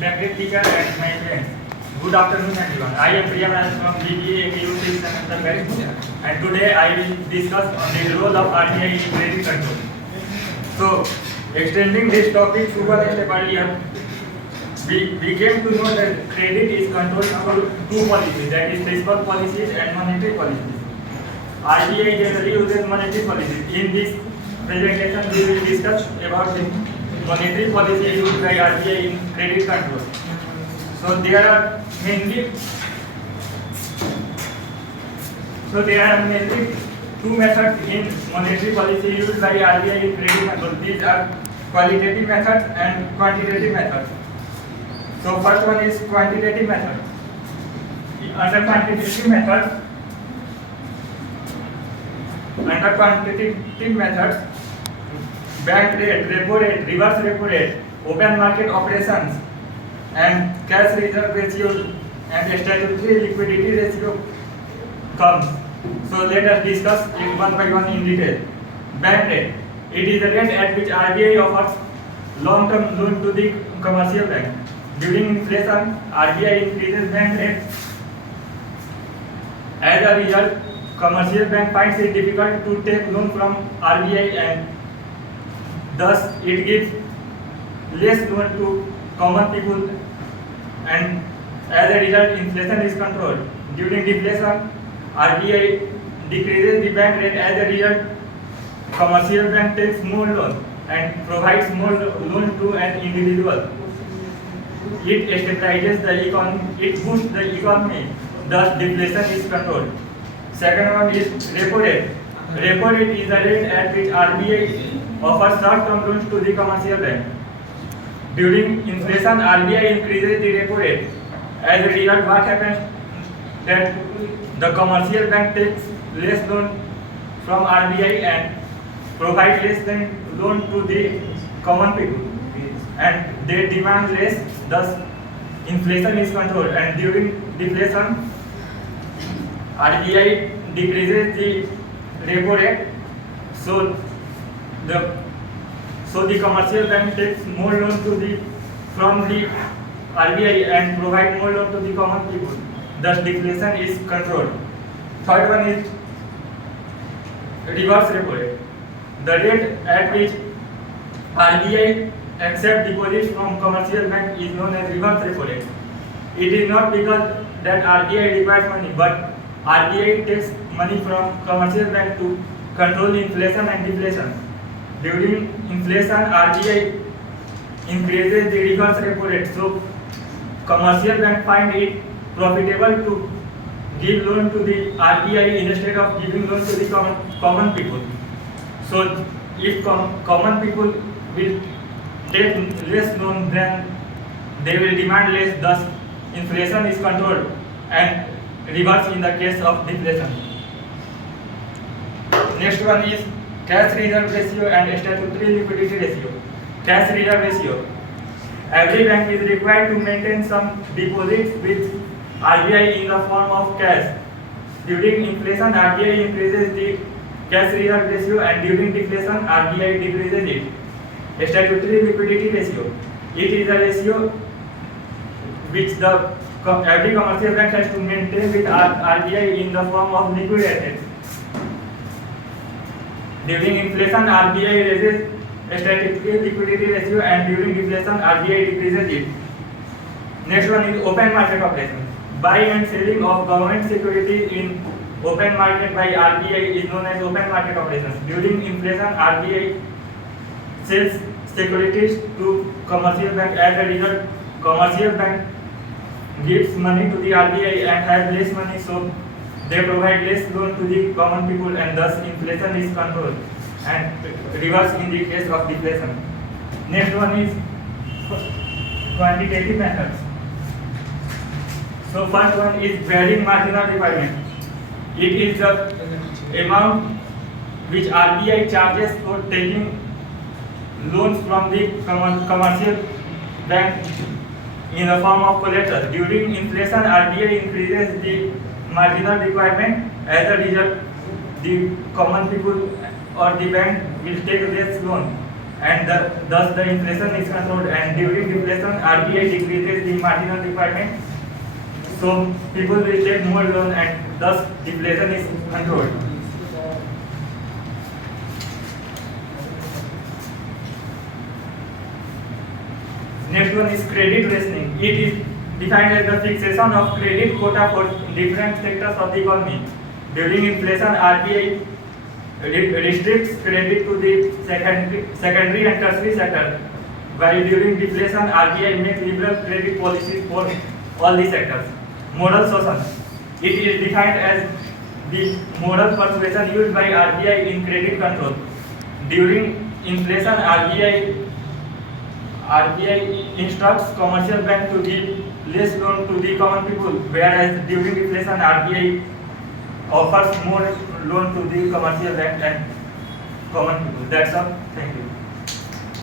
respected teacher and my friends. Good afternoon everyone. I am from BBA-AKU-5TH SEM and today I will discuss on the role of RBI in credit control. So, extending this topic to one step earlier, we came to know that credit is controlled through two policies, that is fiscal policies and monetary policies. RBI generally uses monetary policies. In this presentation, we will discuss about the monetary policy used by RBI in credit control. So there are mainly two methods in monetary policy used by RBI in credit control. These are qualitative methods and quantitative methods. So first one is quantitative method. Under quantitative methods, bank rate, repo rate, reverse repo rate, open market operations, and cash reserve ratio and statutory liquidity ratio comes. So let us discuss it one by one in detail. Bank rate. It is the rate at which RBI offers long-term loan to the commercial bank. During inflation, RBI increases bank rate. As a result, commercial bank finds it difficult to take loan from RBI and thus it gives less loan to common people, and as a result inflation is controlled. During deflation, RBI decreases the bank rate. As a result, commercial bank takes more loan and provides more loan to an individual. It stabilizes the economy, it boosts the economy, thus deflation is controlled. Second one is repo rate. Repo rate is the rate at which RBI offers short-term loans to the commercial bank. During inflation, RBI increases the repo rate. As a result, what happens? That the commercial bank takes less loan from RBI and provides less than loan to the common people, and they demand less. Thus, inflation is controlled. And during deflation, RBI decreases the repo rate. So the commercial bank takes more loan from the RBI and provide more loan to the common people. Thus deflation is controlled. Third one is reverse repo rate. The rate at which RBI accepts deposits from commercial bank is known as reverse repo rate. It is not because that RBI requires money, but RBI takes money from commercial bank to control inflation and deflation. During inflation, RBI increases the reverse repo rate. So, commercial bank find it profitable to give loan to the RBI instead of giving loan to the common people. So, if common people will take less loan, then they will demand less. Thus, inflation is controlled and reverse in the case of deflation. Next one is cash reserve ratio and statutory liquidity ratio. Cash reserve ratio. Every bank is required to maintain some deposits with RBI in the form of cash. During inflation, RBI increases the cash reserve ratio, and during deflation, RBI decreases it. Statutory liquidity ratio. It is a ratio which every commercial bank has to maintain with RBI in the form of liquid assets. During inflation, RBI raises statutory liquidity ratio, and during deflation, RBI decreases it. Next one is open market operations. Buying and selling of government securities in open market by RBI is known as open market operations. During inflation, RBI sells securities to commercial bank. As a result, commercial bank gives money to the RBI and has less money, so they provide less loan to the common people, and thus inflation is controlled and reverse in the case of deflation. Next one is quantitative methods. So first one is varying marginal requirement. It is the amount which RBI charges for taking loans from the commercial bank in the form of collateral. During inflation, RBI increases the marginal requirement. As a result, the common people or the bank will take less loan. thus the inflation is controlled, and during deflation RBI decreases the marginal requirement, so people will take more loan and thus deflation is controlled. Next one is credit rationing. It is defined as the fixation of credit quota for different sectors of the economy. During inflation, RBI restricts credit to the secondary and tertiary sector, while during deflation, RBI makes liberal credit policies for all the sectors. Moral suasion. It is defined as the moral persuasion used by RBI in credit control. During inflation, RBI instructs commercial bank to give less loan to the common people, whereas during deflation, RBI offers more loan to the commercial bank and common people. That's all. Thank you.